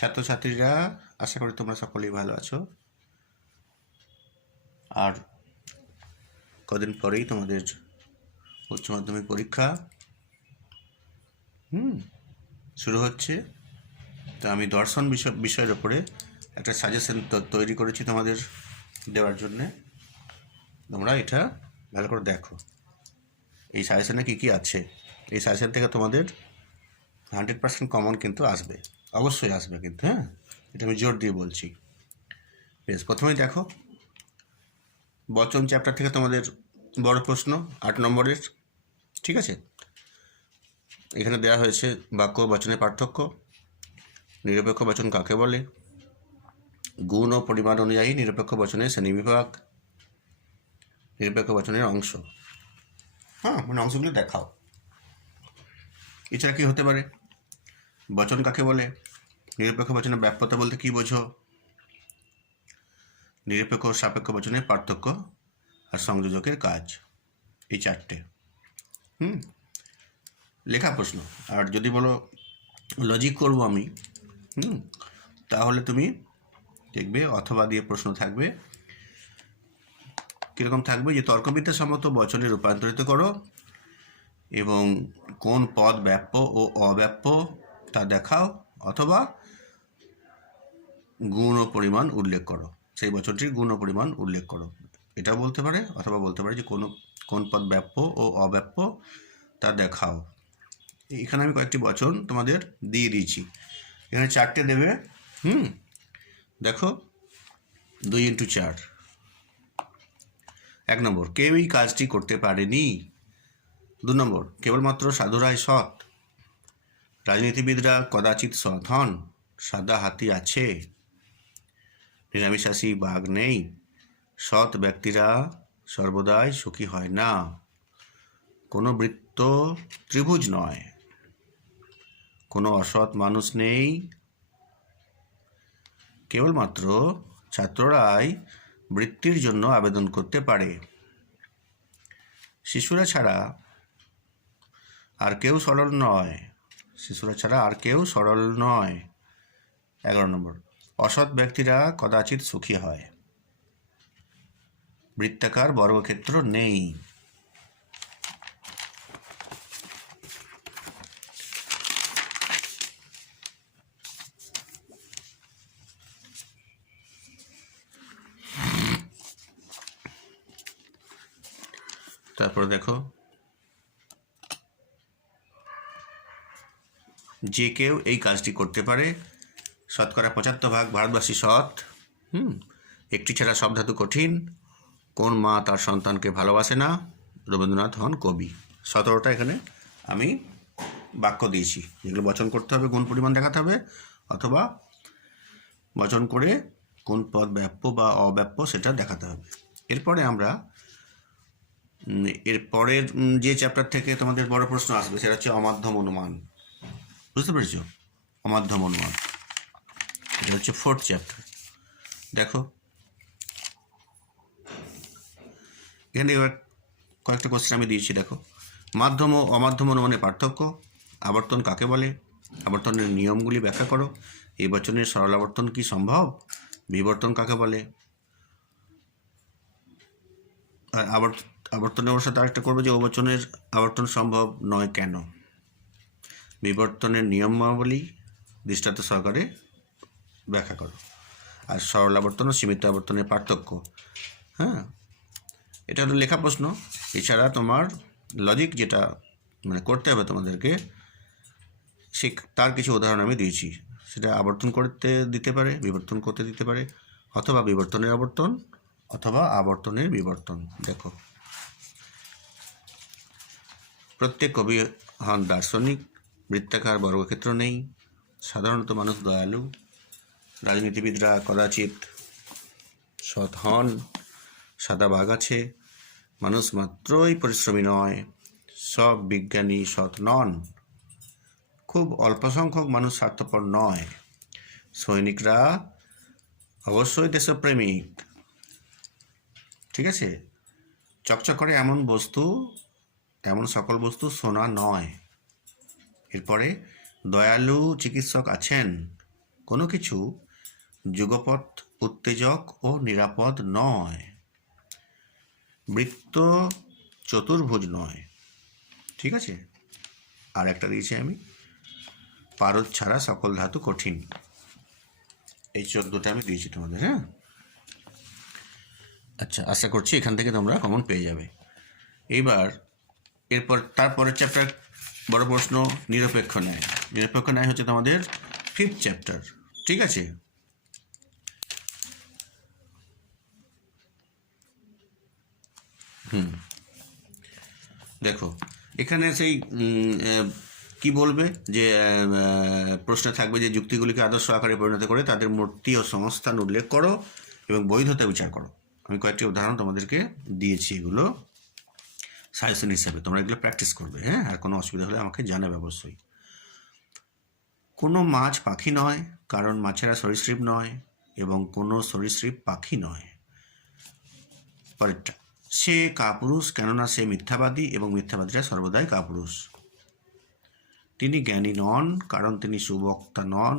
ছাত্রছাত্রীরা, আশা করি তোমরা সকলেই ভালো আছো। আর কদিন পরেই তোমাদের উচ্চ মাধ্যমিক পরীক্ষা শুরু হচ্ছে। তো আমি দর্শন বিষয়ের ওপরে একটা সাজেশন তৈরি করেছি তোমাদের দেওয়ার জন্যে। তোমরা এটা ভালো করে দেখো, এই সাজেশনে কী কী আছে। এই সাজেশন থেকে তোমাদের 100% কমন কিন্তু আসবে, অবশ্যই আসবে কিন্তু, হ্যাঁ, এটা আমি জোর দিয়ে বলছি। বেশ, প্রথমেই দেখো, বচন চ্যাপ্টার থেকে তোমাদের বড় প্রশ্ন 8 নম্বরের, ঠিক আছে। এখানে দেওয়া হয়েছে বাক্য বচনের পার্থক্য, নিরপেক্ষ বচন কাকে বলে, গুণ ও পরিমাণ অনুযায়ী নিরপেক্ষ বচনের শ্রেণীবিভাগ, নিরপেক্ষ বচনের অংশ, মানে অংশগুলো দেখাও। এছাড়া কী হতে পারে, বচন কাকে বলে, নিরপেক্ষ বচনের ব্যাপ্যতা বলতে কী বোঝো, নিরপেক্ষ ও সাপেক্ষ বচনের পার্থক্য আর সংযোজকের কাজ, এই 4টে লেখা প্রশ্ন। আর যদি বলো লজিক করব আমি, তাহলে তুমি দেখবে অথবা দিয়ে প্রশ্ন থাকবে। কীরকম থাকবে, যে তর্কবিদ্যাসম্মত বচনে রূপান্তরিত করো এবং কোন পদ ব্যাপ্য ও অব্যাপ্য তা দেখাও, অথবা গুণ ও পরিমাণ উল্লেখ করো, সেই বচনটির গুণ ও পরিমাণ উল্লেখ করো। এটাও বলতে পারে, অথবা বলতে পারে যে কোন পদ ব্যাপ্য ও অব্যাপ্য তা দেখাও। এখানে আমি কয়েকটি বচন তোমাদের দিয়ে দিয়েছি, এখানে 4টে দেবে। দেখো, 2x4। 1 নম্বর, কেউ এই কাজটি করতে পারেনি। 2 নম্বর, কেবলমাত্র সাধুরাই সৎ, রাজনীতিবিদরা কদাচিৎ সৎ হন, সাদা হাতি আছে, নিরামিষাশী বাঘ নেই, সৎ ব্যক্তিরা সর্বদাই সুখী হয় না, কোনো বৃত্ত ত্রিভুজ নয়, কোনো অসৎ মানুষ নেই, কেবলমাত্র ছাত্ররাই বৃত্তির জন্য আবেদন করতে পারে, শিশুরা ছাড়া আর কেউ সরল নয়, শিশুরা ছাড়া আর কেউ সরল নয়। 11 নম্বর, অসৎ ব্যক্তিরা কদাচিৎ সুখী হয়, বৃত্তাকার বর্গক্ষেত্র নেই। তারপরে দেখো, যে কেউ এই কাজটি করতে পারে, শতকরা 75% ভারতবাসী সৎ, একটি ছাড়া সব ধাতু কঠিন, কোন মা তার সন্তানকে ভালোবাসে না, রবীন্দ্রনাথ হন কবি। 17টা এখানে আমি বাক্য দিয়েছি, যেগুলো বচন করতে হবে, গুণ পরিমাণ দেখাতে হবে, অথবা বচন করে কোন পদ ব্যাপ্য বা অব্যাপ্য সেটা দেখাতে হবে। এরপরে আমরা এরপরের যে চ্যাপ্টার থেকে তোমাদের বড় প্রশ্ন আসবে, সেটা হচ্ছে অমাধ্যম অনুমান। বুঝতে পেরেছ? অমাধ্যম অনুমান, এটা হচ্ছে 4th চ্যাপ্টার। দেখো, এখানে এবার কয়েকটা কোশ্চেন আমি দিয়েছি। দেখো, মাধ্যম ও অমাধ্যম অনুমানের পার্থক্য, আবর্তন কাকে বলে, আবর্তনের নিয়মগুলি ব্যাখ্যা করো, এই বচনের সরল আবর্তন কি সম্ভব, বিবর্তন কাকে বলে, আর আবর্তনের অবস্থা তার একটা করবে যে ও বচনের আবর্তন সম্ভব নয় কেন, বিবর্তনের নিয়মাবলী দৃষ্টান্ত সহকারে ব্যাখ্যা করো, আর সরল আবর্তন ও সীমিত আবর্তনের পার্থক্য। এটা হলো লেখা প্রশ্ন। এছাড়া তোমার লজিক যেটা করতে হবে তোমাদেরকে, তার কিছু উদাহরণ আমি দিয়েছি। সেটা আবর্তন করতে দিতে পারে, বিবর্তন করতে দিতে পারে, অথবা বিবর্তনের আবর্তন, অথবা আবর্তনের বিবর্তন। দেখো, প্রত্যেক কবি হন দার্শনিক, বৃত্তাকার বর্গক্ষেত্র নেই, সাধারণত মানুষ দয়ালু, রাজনীতিবিদরা কদাচিৎ সৎ হন, সাদা বাঘ আছে, মানুষ মাত্রই পরিশ্রমী নয়, সব বিজ্ঞানী সৎ নন, খুব অল্প সংখ্যক মানুষ স্বার্থপর নয়, সৈনিকরা অবশ্যই দেশপ্রেমিক, ঠিক আছে, চকচক করে এমন সকল বস্তু সোনা নয়। এরপরে দয়ালু চিকিৎসক আছেন, কোনো কিছু যুগপৎ, উত্তেজক ও নিরাপদ নয়। বৃত্ত চতুর্ভুজ নয়। ঠিক আছে, আর একটা দিয়েছি আমি, পারদ ছাড়া সকল ধাতু কঠিন। এই 14টা আমি দিয়েছি তোমাদের। হ্যাঁ, আচ্ছা, আশা করছি এখান থেকে তোমরা কমন পেয়ে যাবে। এইবার তারপরের চ্যাপ্টার, বড় প্রশ্ন, নিরপেক্ষ ন্যায়। নিরপেক্ষ ন্যায় হচ্ছে তোমাদের 5th চ্যাপ্টার। ঠিক আছে, দেখো এখানে সেই কি বলবে যে প্রশ্নে থাকবে যে যুক্তিগুলিকে আদর্শ আকারে পরিণত করে তাদের মূর্তি ও সংস্থান উল্লেখ করো এবং বৈধতা বিচার করো। আমি কয়েকটি উদাহরণ তোমাদেরকে দিয়েছি, এগুলো সাজেশন হিসেবে, তোমরা এগুলো প্র্যাকটিস করবে। হ্যাঁ, আর কোনো অসুবিধা হলে আমাকে জানাবে অবশ্যই। কোনো মাছ পাখি নয়, কারণ মাছেরা সরীসৃপ নয় এবং কোনো সরীসৃপ পাখি নয়। পরেরটা, সে কাপুরুষ কেননা সে মিথ্যাবাদী এবং মিথ্যাবাদীরা সর্বদাই কাপুরুষ। তিনি জ্ঞানী নন, কারণ তিনি সুবক্তা নন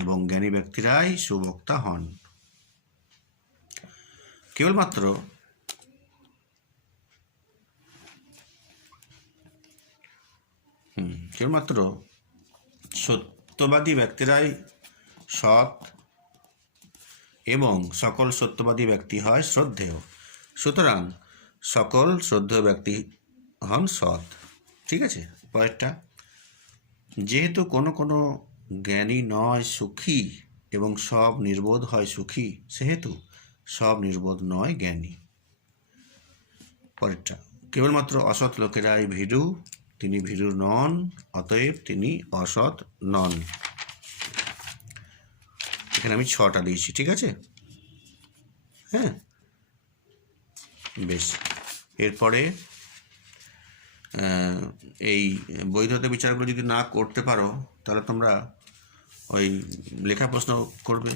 এবং জ্ঞানী ব্যক্তিরাই সুবক্তা হন। কেবলমাত্র সত্যবাদী ব্যক্তিরাই সৎ এবং সকল সত্যবাদী ব্যক্তি হয় শ্রদ্ধেয়। সুতরাং সকল শ্রদ্ধেয় ব্যক্তি হন সৎ। ঠিক আছে, পরেরটা, যেহেতু কোনো কোনো জ্ঞানী নয় সুখী এবং সব নির্বোধ হয় সুখী, সেহেতু সব নির্বোধ নয় জ্ঞানী। পরেরটা, কেবলমাত্র অসৎ লোকেরাই ভীরু, তিনি ভীরু নন, অতএব তিনি অসৎ নন। এখানে আমি 6টা দিয়েছি। ঠিক আছে, হ্যাঁ, বেশ। এরপরে এই বৈধতা বিচারগুলো যদি না করতে পারো তাহলে তোমরা ওই লেখা প্রশ্ন করবে।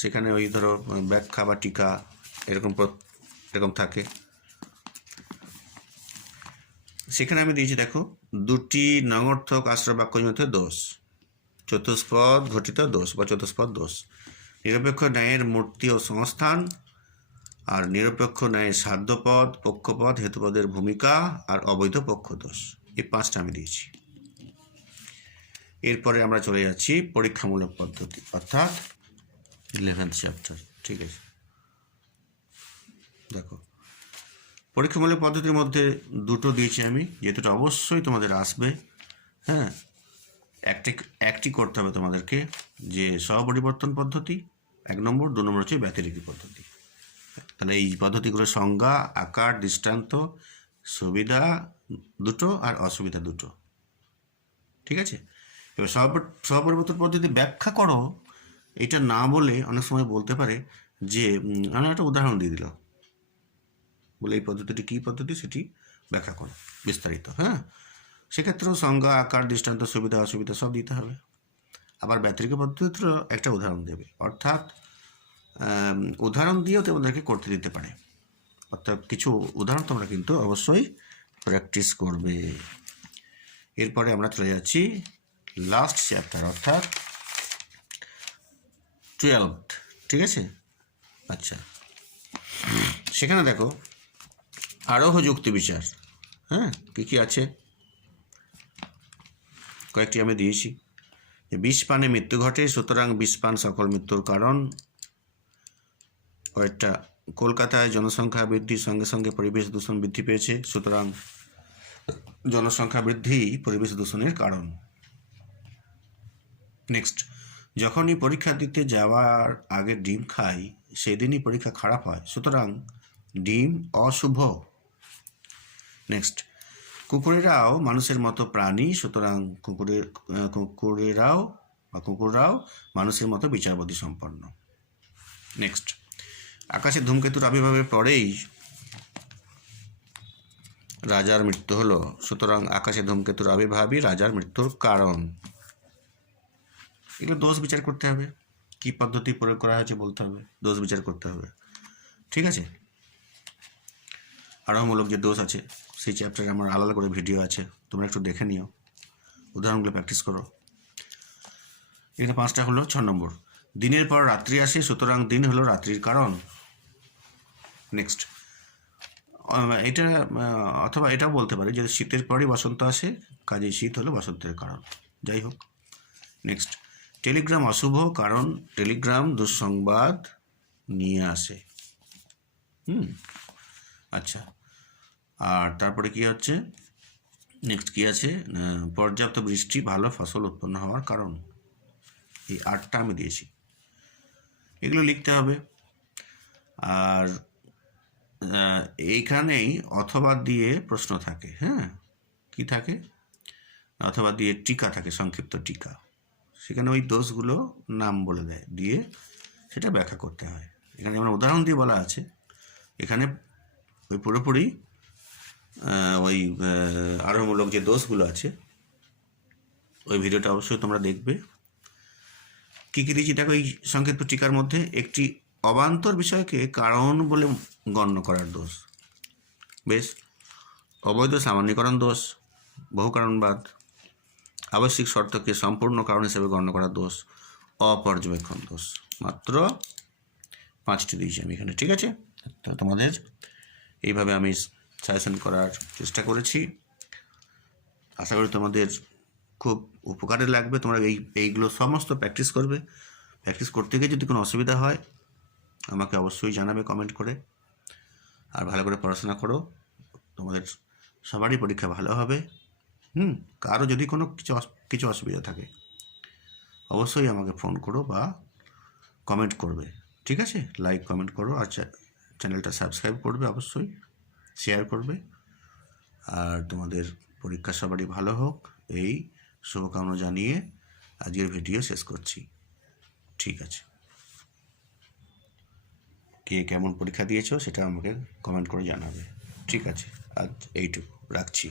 সেখানে ওই ধরো ব্যাখ্যা বা টিকা এরকম থাকে। সেখানে আমি দিয়েছি, দেখো, দুটি নঙর্থক আশ্রয় বাক্যের মধ্যে দোষ, চতুষ্পদ ঘটিত দোষ বা চতুষ্পদ দোষ, নিরপেক্ষ ন্যায়ের মূর্তি ও সংস্থান, আর নিরপেক্ষ ন্যায়ের সাধ্যপদ, পক্ষপদ, হেতুপদের ভূমিকা, আর অবৈধ পক্ষ দোষ। এই 5টা আমি দিয়েছি। এরপরে আমরা চলে যাচ্ছি পরীক্ষামূলক পদ্ধতি, অর্থাৎ 11th চ্যাপ্টার। ঠিক আছে, দেখো পরীক্ষামূলক পদ্ধতির মধ্যে 2টো দিয়েছি আমি, যে দুটো অবশ্যই তোমাদের আসবে। হ্যাঁ, একটি করতে হবে তোমাদেরকে, যে সহপরিবর্তন পদ্ধতি 1 নম্বর, 2 নম্বর হচ্ছে ব্যতিরেকি পদ্ধতি। তাহলে এই পদ্ধতিগুলোর সংজ্ঞা, আকার, দৃষ্টান্ত, সুবিধা 2টো আর অসুবিধা 2টো। ঠিক আছে, এবার সহপরিবর্তন পদ্ধতি ব্যাখ্যা করো, এটা না বলে অনেক সময় বলতে পারে যে আমি একটা উদাহরণ দিয়ে দিল, বলে এই পদ্ধতিটি কী পদ্ধতি সেটি ব্যাখ্যা করো বিস্তারিত। হ্যাঁ, সেক্ষেত্রেও সংজ্ঞা, আকার, দৃষ্টান্ত, সুবিধা অসুবিধা সব দিতে হবে। আবার ব্যতিরেকি পদ্ধতিরও একটা উদাহরণ দেবে, অর্থাৎ উদাহরণ দিয়েও তোমাদেরকে করতে দিতে পারে। অর্থাৎ কিছু উদাহরণ তোমরা কিন্তু অবশ্যই প্র্যাকটিস করবে। এরপরে আমরা চলে যাচ্ছি লাস্ট চ্যাপ্টার, অর্থাৎ 12th। ঠিক আছে, আচ্ছা, সেখানে দেখো আরোহ যুক্তি বিচার। হ্যাঁ, কী আছে কয়েকটি আমি দিয়েছি, যে বিষ পানে মৃত্যু ঘটে, সুতরাং বিষ পান সকল মৃত্যুর কারণ। কয়েকটা, কলকাতায় জনসংখ্যা বৃদ্ধির সঙ্গে সঙ্গে পরিবেশ দূষণ বৃদ্ধি পেয়েছে, সুতরাং জনসংখ্যা বৃদ্ধি পরিবেশ দূষণের কারণ। নেক্সট, যখনই পরীক্ষা দিতে যাওয়ার আগে ডিম খাই সেদিনই পরীক্ষা খারাপ হয়, সুতরাং ডিম অশুভ। নেক্সট, কুকুরেরাও মানুষের মতো প্রাণী, সুতরাং কুকুররাও মানুষের মতো বিচারবোধি সম্পন্ন। নেক্সট, আকাশে ধূমকেতুর আবির্ভাবের পরেই রাজার মৃত্যু হলো, সুতরাং আকাশে ধূমকেতুর আবির্ভাবই রাজার মৃত্যুর কারণ। এগুলো দোষ বিচার করতে হবে, কী পদ্ধতি প্রয়োগ করা হয়েছে বলতে হবে, দোষ বিচার করতে হবে। ঠিক আছে, আরোহমূলক যে দোষ আছে সেই চ্যাপ্টারে আমার আলাদা করে ভিডিও আছে, তোমরা একটু দেখে নিও, উদাহরণগুলো প্র্যাকটিস করো। এখানে 5টা হলো। 6 নম্বর, দিনের পর রাত্রি আসে, সুতরাং দিন হলো রাত্রির কারণ। নেক্সট, এটা অথবা এটাও বলতে পারে যে শীতের পরই বসন্ত আসে, কাজেই শীত হলো বসন্তের কারণ। যাই হোক, নেক্সট, টেলিগ্রাম অশুভ, কারণ টেলিগ্রাম দুঃসংবাদ নিয়ে আসে। আচ্ছা, আর তারপরে কি হচ্ছে, নেক্সট কি আছে, পর্যাপ্ত বৃষ্টি ভালো ফসল উৎপন্ন হওয়ার কারণ। এই 8টা আমি দিয়েছি, এগুলো লিখতে হবে। আর এইখানেই অথবা দিয়ে প্রশ্ন থাকে, হ্যাঁ, কি থাকে, অথবা দিয়ে টিকা থাকে, সংক্ষিপ্ত টিকা। সেখানে ওই দোষগুলো নাম বলে দেয়, দিয়ে সেটা ব্যাখ্যা করতে হয়। এখানে যেমন উদাহরণ দিয়ে বলা আছে, এখানে ওই পুরোপুরি ওই আরোহমূলক যে দোষগুলো আছে, ওই ভিডিওটা অবশ্যই তোমরা দেখবে। কী কী দিয়েছি দেখো এই সংক্ষিপ্ত টিকার মধ্যে। একটি অবান্তর বিষয়কে কারণ বলে গণ্য করার দোষ, বেশ। অবৈধ সামান্যীকরণ দোষ, বহু কারণবাদ, আবশ্যিক শর্তকে সম্পূর্ণ কারণ হিসেবে গণ্য করার দোষ, অপর্যবেক্ষণ দোষ। মাত্র 5টি দিয়েছি আমি এখানে, ঠিক আছে। তো তোমাদের এইভাবে আমি সাজেশন করার চেষ্টা করেছি, আশা করি তোমাদের খুব উপকারে লাগবে। তোমরা এইগুলো সমস্ত প্র্যাকটিস করবে। প্র্যাকটিস করতে গিয়ে যদি কোনো অসুবিধা হয় আমাকে অবশ্যই জানাবে কমেন্ট করে। আর ভালো করে পড়াশোনা করো, তোমাদের সবারই পরীক্ষা ভালো হবে। কারো যদি কোনো কিছু অসুবিধা থাকে অবশ্যই আমাকে ফোন করো বা কমেন্ট করবে, ঠিক আছে। লাইক কমেন্ট করো, আর চ্যানেলটা সাবস্ক্রাইব করবে, অবশ্যই শেয়ার করবে। আর তোমাদের পরীক্ষা সবারই ভালো হোক, এই শুভকামনা জানিয়ে আজকের ভিডিও শেষ করছি। ঠিক আছে, কে কেমন পরীক্ষা দিয়েছো সেটা আমাকে কমেন্ট করে জানাবে, ঠিক আছে। আজ এইটুকু, রাখছি।